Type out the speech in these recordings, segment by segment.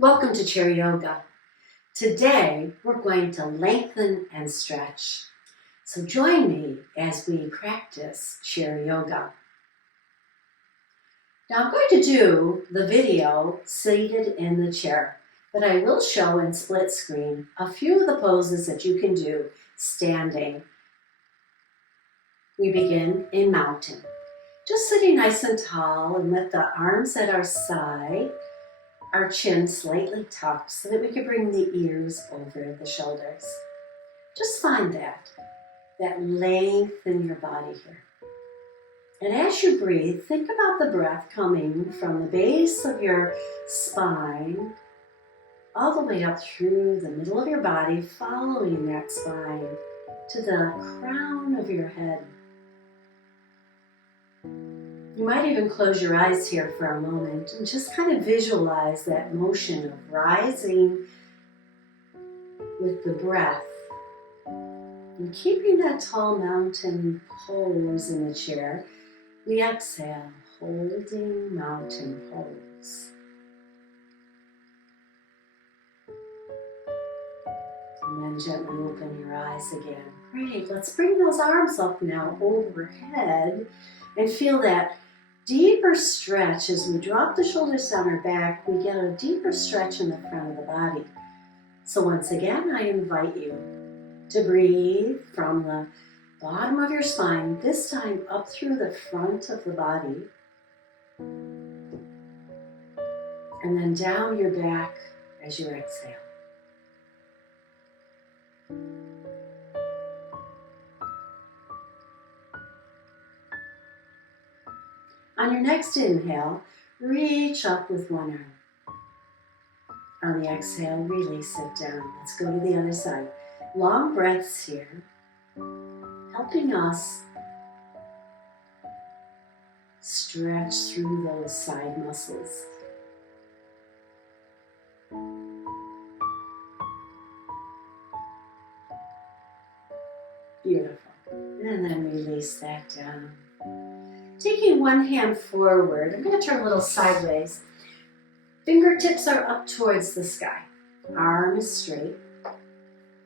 Welcome to Chair Yoga. Today, we're going to lengthen and stretch. So join me as we practice Chair Yoga. Now I'm going to do the video seated in the chair, but I will show in split screen a few of the poses that you can do standing. We begin in mountain. Just sitting nice and tall and with the arms at our side, our chin slightly tucked so that we can bring the ears over the shoulders. Just find that length in your body here. And as you breathe, think about the breath coming from the base of your spine all the way up through the middle of your body, following that spine to the crown of your head. You might even close your eyes here for a moment and just kind of visualize that motion of rising with the breath and keeping that tall mountain pose in the chair. We exhale, holding mountain pose. And then gently open your eyes again. Great, let's bring those arms up now overhead and feel that deeper stretch. As we drop the shoulders down our back, we get a deeper stretch in the front of the body. So once again, I invite you to breathe from the bottom of your spine, this time up through the front of the body, and then down your back as you exhale. On your next inhale, reach up with one arm. On the exhale, release it down. Let's go to the other side. Long breaths here, helping us stretch through those side muscles. Beautiful. And then release that down. Taking one hand forward, I'm going to turn a little sideways. Fingertips are up towards the sky. Arm is straight.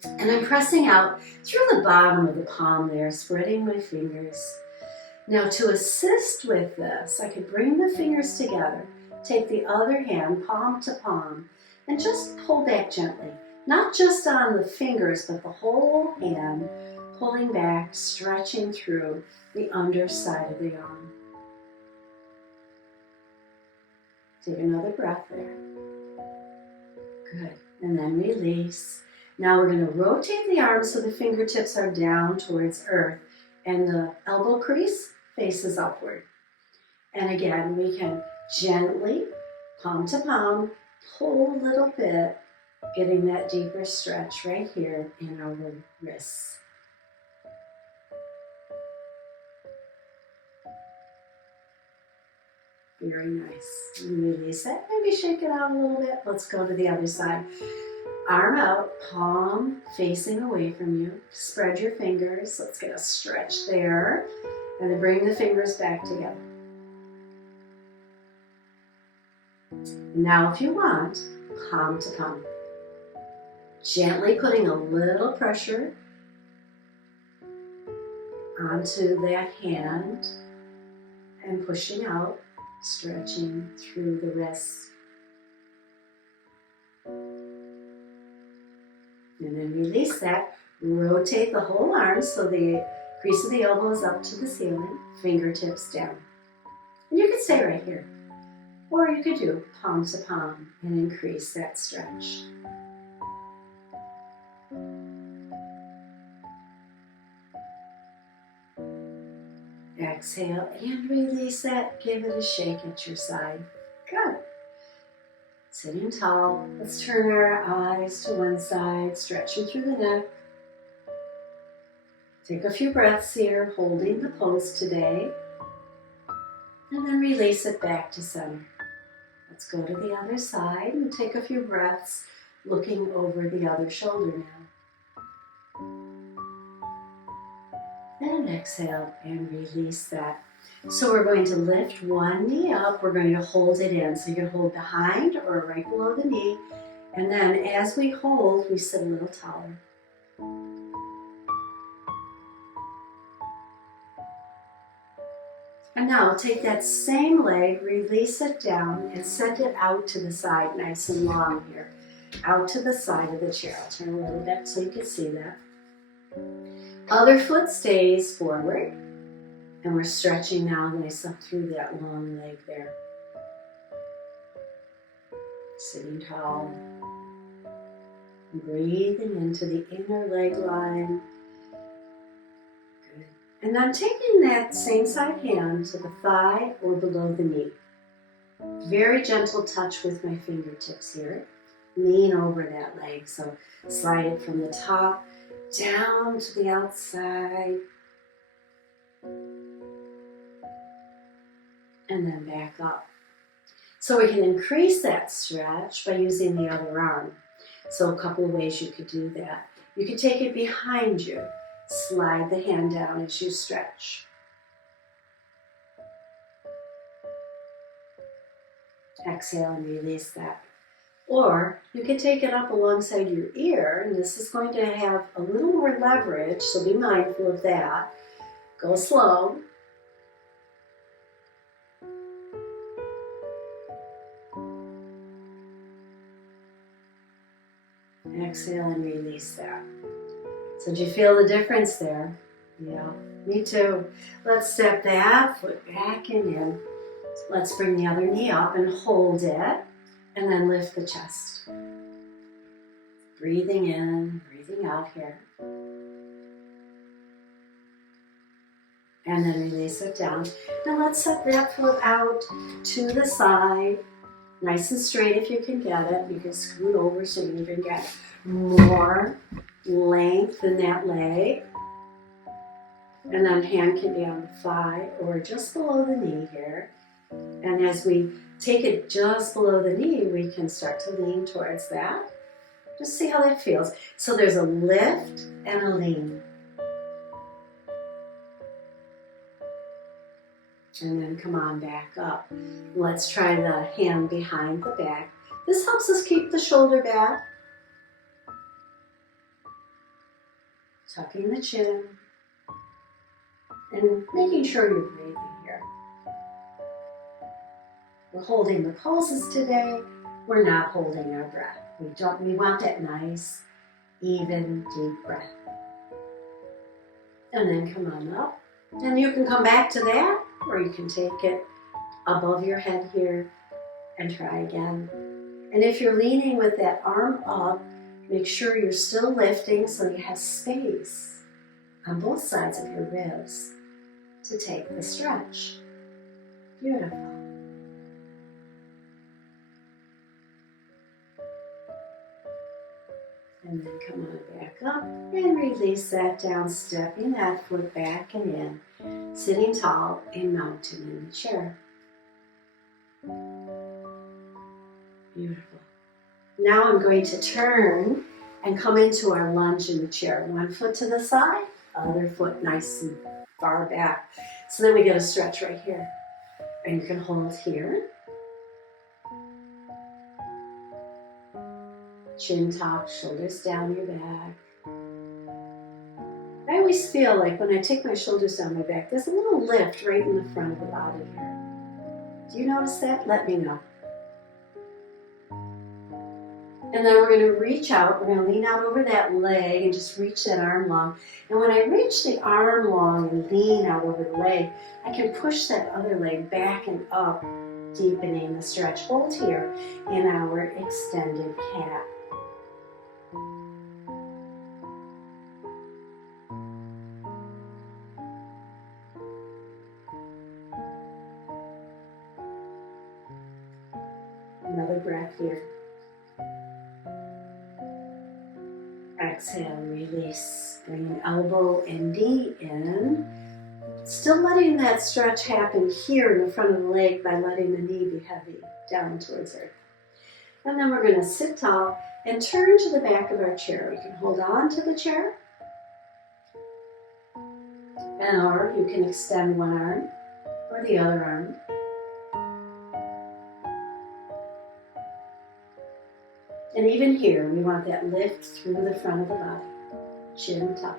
And I'm pressing out through the bottom of the palm there, spreading my fingers. Now to assist with this, I could bring the fingers together, take the other hand, palm to palm, and just pull back gently. Not just on the fingers, but the whole hand, pulling back, stretching through the underside of the arm. Take another breath there. Good. And then release. Now we're going to rotate the arms so the fingertips are down towards earth and the elbow crease faces upward. And again, we can gently, palm to palm, pull a little bit, getting that deeper stretch right here in our wrists. Very nice. Release it. Maybe shake it out a little bit. Let's go to the other side. Arm out, palm facing away from you. Spread your fingers. Let's get a stretch there. And then bring the fingers back together. Now if you want, palm to palm. Gently putting a little pressure onto that hand and pushing out. Stretching through the wrists. And then release that. Rotate the whole arm so the crease of the elbow is up to the ceiling, fingertips down. And you can stay right here. Or you could do palm to palm and increase that stretch. Exhale and release that. Give it a shake at your side. Good. Sitting tall. Let's turn our eyes to one side, stretching through the neck. Take a few breaths here, holding the pose today. And then release it back to center. Let's go to the other side and take a few breaths, looking over the other shoulder now. And exhale and release that. So we're going to lift one knee up. We're going to hold it in. So you can hold behind or right below the knee. And then as we hold, we sit a little taller. And now take that same leg, release it down, and send it out to the side, nice and long here. Out to the side of the chair. I'll turn a little bit so you can see that. Other foot stays forward. And we're stretching now nice up through that long leg there. Sitting tall. Breathing into the inner leg line. Good. And I'm taking that same side hand to the thigh or below the knee. Very gentle touch with my fingertips here. Lean over that leg. So slide it from the top down to the outside. And then back up. So we can increase that stretch by using the other arm. So a couple of ways you could do that. You could take it behind you. Slide the hand down as you stretch. Exhale and release that. Or you can take it up alongside your ear, and this is going to have a little more leverage, so be mindful of that. Go slow. Exhale and release that. So did you feel the difference there? Yeah, me too. Let's step that foot back and in. Let's bring the other knee up and hold it, and then lift the chest. Breathing in, breathing out here. And then release it down. Now let's set that foot out to the side. Nice and straight if you can get it. You can scoot over so you even get more length in that leg. And then hand can be on the thigh or just below the knee here. And as we take it just below the knee, we can start to lean towards that. Just see how that feels. So there's a lift and a lean. And then come on back up. Let's try the hand behind the back. This helps us keep the shoulder back. Tucking the chin. And making sure you're breathing here. We're holding the pulses today. We're not holding our breath. We want that nice, even, deep breath. And then come on up. And you can come back to that, or you can take it above your head here and try again. And if you're leaning with that arm up, make sure you're still lifting so you have space on both sides of your ribs to take the stretch. Beautiful. And then come on back up and release that down, stepping that foot back and in, sitting tall and mountain in the chair. Beautiful. Now I'm going to turn and come into our lunge in the chair. One foot to the side, other foot nice and far back. So then we get a stretch right here. And you can hold here. Chin top, shoulders down your back. I always feel like when I take my shoulders down my back, there's a little lift right in the front of the body here. Do you notice that? Let me know. And then we're going to reach out. We're going to lean out over that leg and just reach that arm long. And when I reach the arm long and lean out over the leg, I can push that other leg back and up, deepening the stretch. Hold here in our extended cat. Another breath here. Exhale, release. Bring elbow and knee in. Still letting that stretch happen here in the front of the leg by letting the knee be heavy down towards earth. And then we're going to sit tall and turn to the back of our chair. We can hold on to the chair. Or you can extend one arm or the other arm. And even here, we want that lift through the front of the body, chin tucked.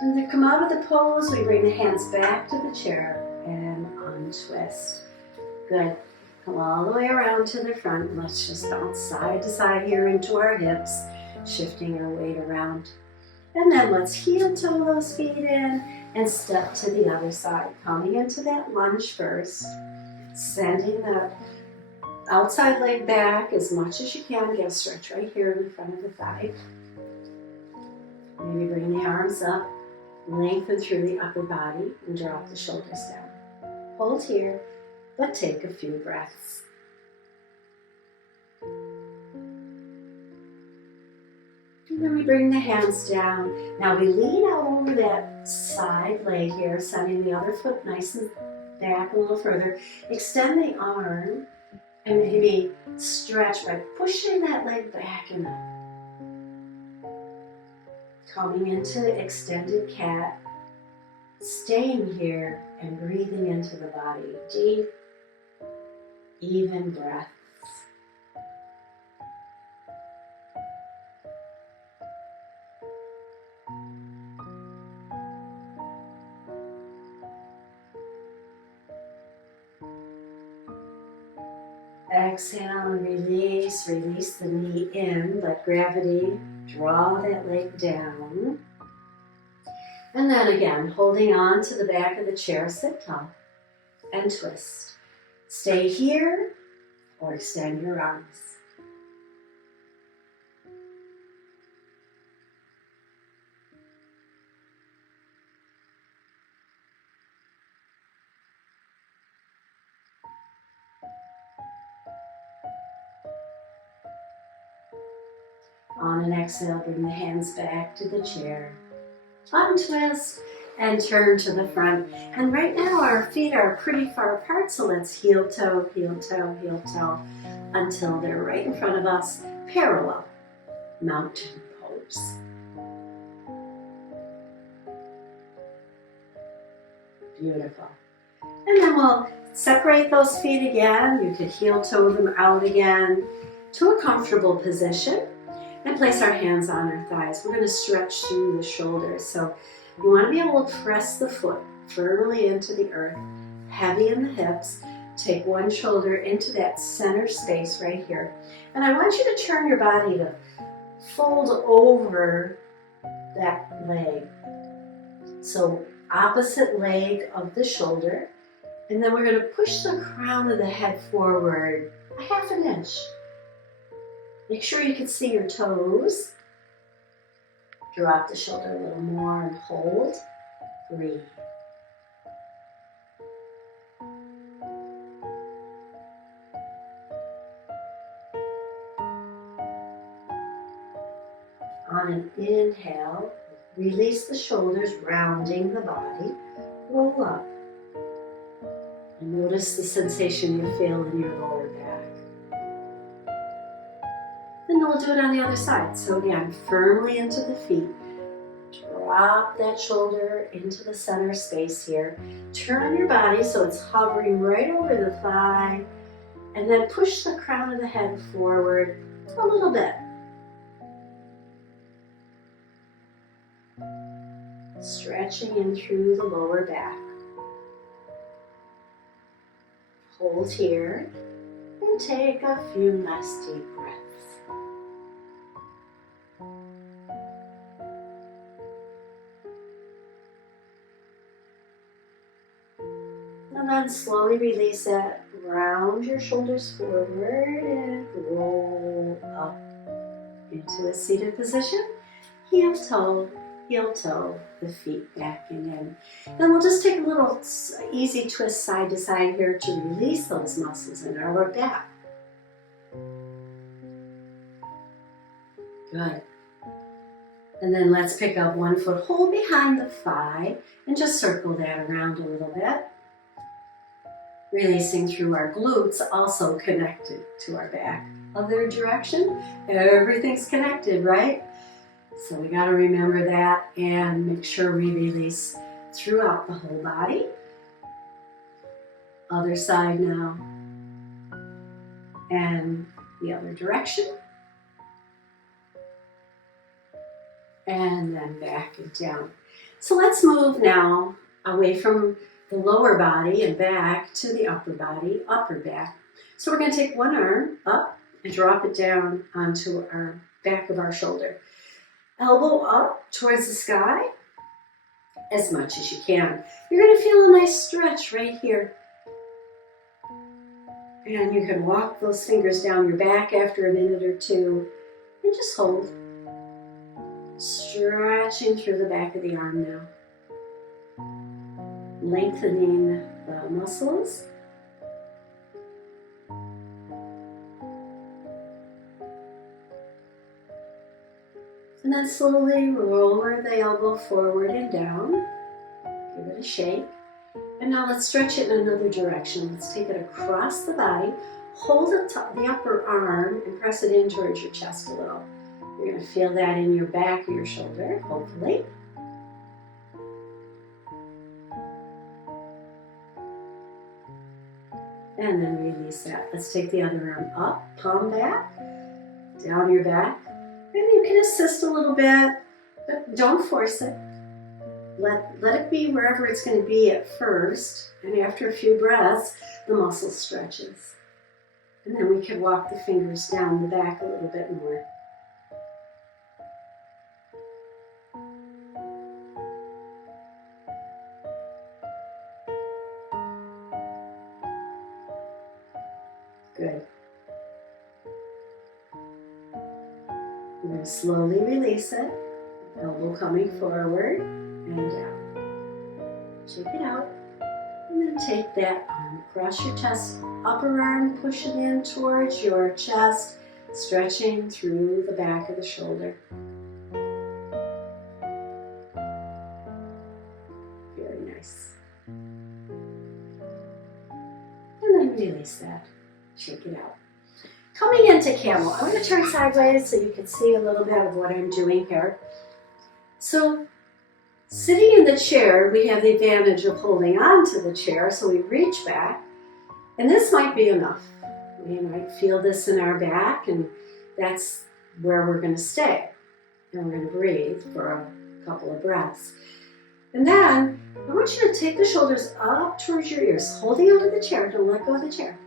And to come out of the pose, we bring the hands back to the chair and untwist. Good. Come all the way around to the front. Let's just bounce side to side here into our hips, shifting our weight around. And then let's heel toe those feet in and step to the other side. Coming into that lunge first, sending the outside leg back as much as you can. Get a stretch right here in the front of the thigh. Maybe bring the arms up, lengthen through the upper body, and drop the shoulders down. Hold here, but take a few breaths. And then we bring the hands down. Now we lean out over that side leg here, sending the other foot nice and back a little further. Extend the arm and maybe stretch by pushing that leg back and up. Coming into extended cat, staying here and breathing into the body. Deep, even breaths. Exhale and release. Release the knee in. Let gravity draw that leg down. And then again, holding on to the back of the chair, sit tall and twist. Stay here or extend your arms. On an exhale, bring the hands back to the chair. Untwist and turn to the front. And right now our feet are pretty far apart, so let's heel toe, heel toe, heel toe until they're right in front of us, parallel. Mountain pose. Beautiful. And then we'll separate those feet again. You could heel toe them out again to a comfortable position. And place our hands on our thighs. We're going to stretch through the shoulders. So you want to be able to press the foot firmly into the earth, heavy in the hips. Take one shoulder into that center space right here. And I want you to turn your body to fold over that leg. So opposite leg of the shoulder. And then we're going to push the crown of the head forward a ½ an inch. Make sure you can see your toes. Drop the shoulder a little more and hold. Breathe. On an inhale, release the shoulders, rounding the body. Roll up. And notice the sensation you feel in your lower back. And then we'll do it on the other side. So again, firmly into the feet. Drop that shoulder into the center space here. Turn your body so it's hovering right over the thigh. And then push the crown of the head forward a little bit. Stretching in through the lower back. Hold here and take a few nice deep breaths. And then slowly release it. Round your shoulders forward and roll up into a seated position. Heel toe, the feet backing in. Then we'll just take a little easy twist side to side here to release those muscles in our lower back. Good. And then let's pick up one foot, hold behind the thigh, and just circle that around a little bit. Releasing through our glutes, also connected to our back. Other direction, everything's connected, right? So we got to remember that and make sure we release throughout the whole body. Other side now. And the other direction. And then back and down. So let's move now away from the lower body and back to the upper body, upper back. So we're going to take one arm up and drop it down onto our back of our shoulder. Elbow up towards the sky as much as you can. You're going to feel a nice stretch right here. And you can walk those fingers down your back after a minute or two and just hold. Stretching through the back of the arm now. Lengthening the muscles. And then slowly lower the elbow forward and down. Give it a shake. And now let's stretch it in another direction. Let's take it across the body. Hold the upper arm and press it in towards your chest a little. You're going to feel that in your back of your shoulder, hopefully. And then release that. Let's take the other arm up, palm back, down your back. And you can assist a little bit, but don't force it. Let it be wherever it's going to be at first. And after a few breaths, the muscle stretches. And then we can walk the fingers down the back a little bit more. Good. We're going to slowly release it. Elbow coming forward and down. Shake it out. And then take that arm across your chest. Upper arm, push it in towards your chest, stretching through the back of the shoulder. Very nice. And then release that. Shake it out. Coming into camel, I'm going to turn sideways so you can see a little bit of what I'm doing here. So, sitting in the chair, we have the advantage of holding on to the chair, so we reach back, and this might be enough. We might feel this in our back, and that's where we're going to stay. And we're going to breathe for a couple of breaths. And then, I want you to take the shoulders up towards your ears, holding onto the chair, don't let go of the chair.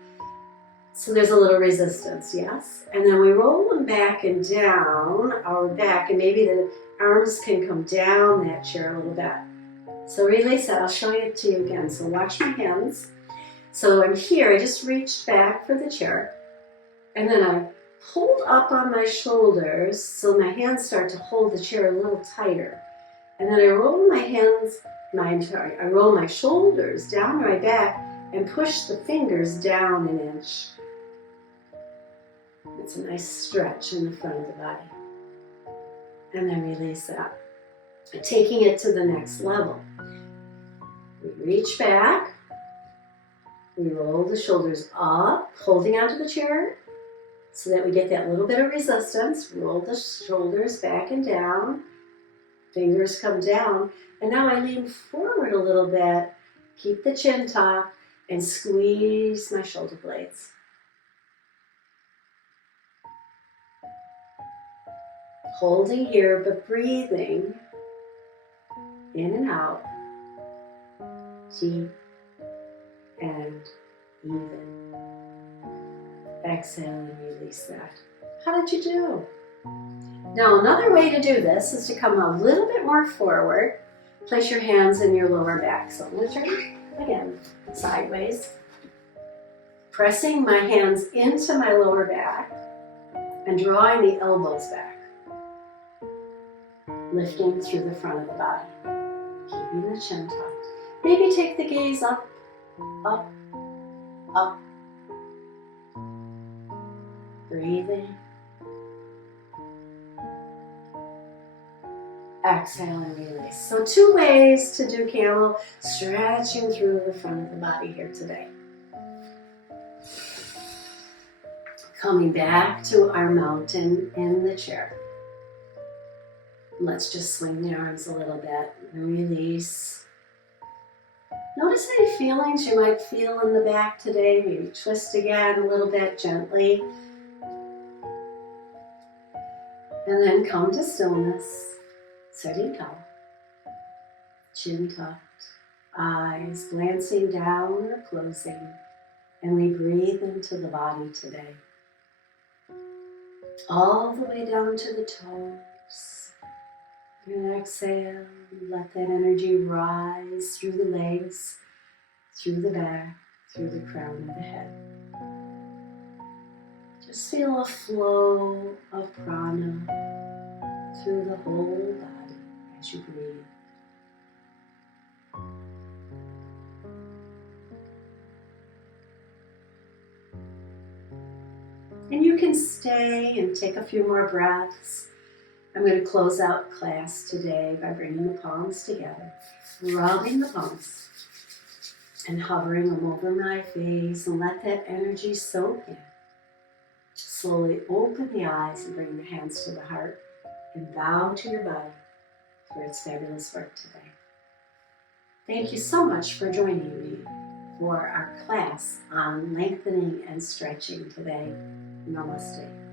So there's a little resistance, yes? And then we roll them back and down our back, and maybe the arms can come down that chair a little bit. So release that. I'll show it to you again. So watch my hands. So I'm here. I just reached back for the chair. And then I pulled up on my shoulders so my hands start to hold the chair a little tighter. And then I roll I roll my shoulders down my back and push the fingers down an inch. It's a nice stretch in the front of the body. And then release that. Taking it to the next level. We reach back. We roll the shoulders up, holding onto the chair so that we get that little bit of resistance. Roll the shoulders back and down. Fingers come down. And now I lean forward a little bit. Keep the chin tucked and squeeze my shoulder blades. Holding here, but breathing in and out, deep and even. Exhale and release that. How did you do? Now another way to do this is to come a little bit more forward. Place your hands in your lower back. So I'm going to turn again sideways. Pressing my hands into my lower back and drawing the elbows back. Lifting through the front of the body. Keeping the chin tucked. Maybe take the gaze up, up, up. Breathing. Exhale and release. So 2 ways to do camel, stretching through the front of the body here today. Coming back to our mountain in the chair. Let's just swing the arms a little bit and release. Notice any feelings you might feel in the back today. Maybe twist again a little bit gently. And then come to stillness, sitting tall, chin tucked, eyes glancing down or closing. And we breathe into the body today. All the way down to the toes. And exhale, let that energy rise through the legs, through the back, through the crown of the head. Just feel a flow of prana through the whole body as you breathe. And you can stay and take a few more breaths. I'm going to close out class today by bringing the palms together, rubbing the palms and hovering them over my face, and let that energy soak in. Slowly open the eyes and bring the hands to the heart and bow to your body for its fabulous work today. Thank you so much for joining me for our class on lengthening and stretching today. Namaste.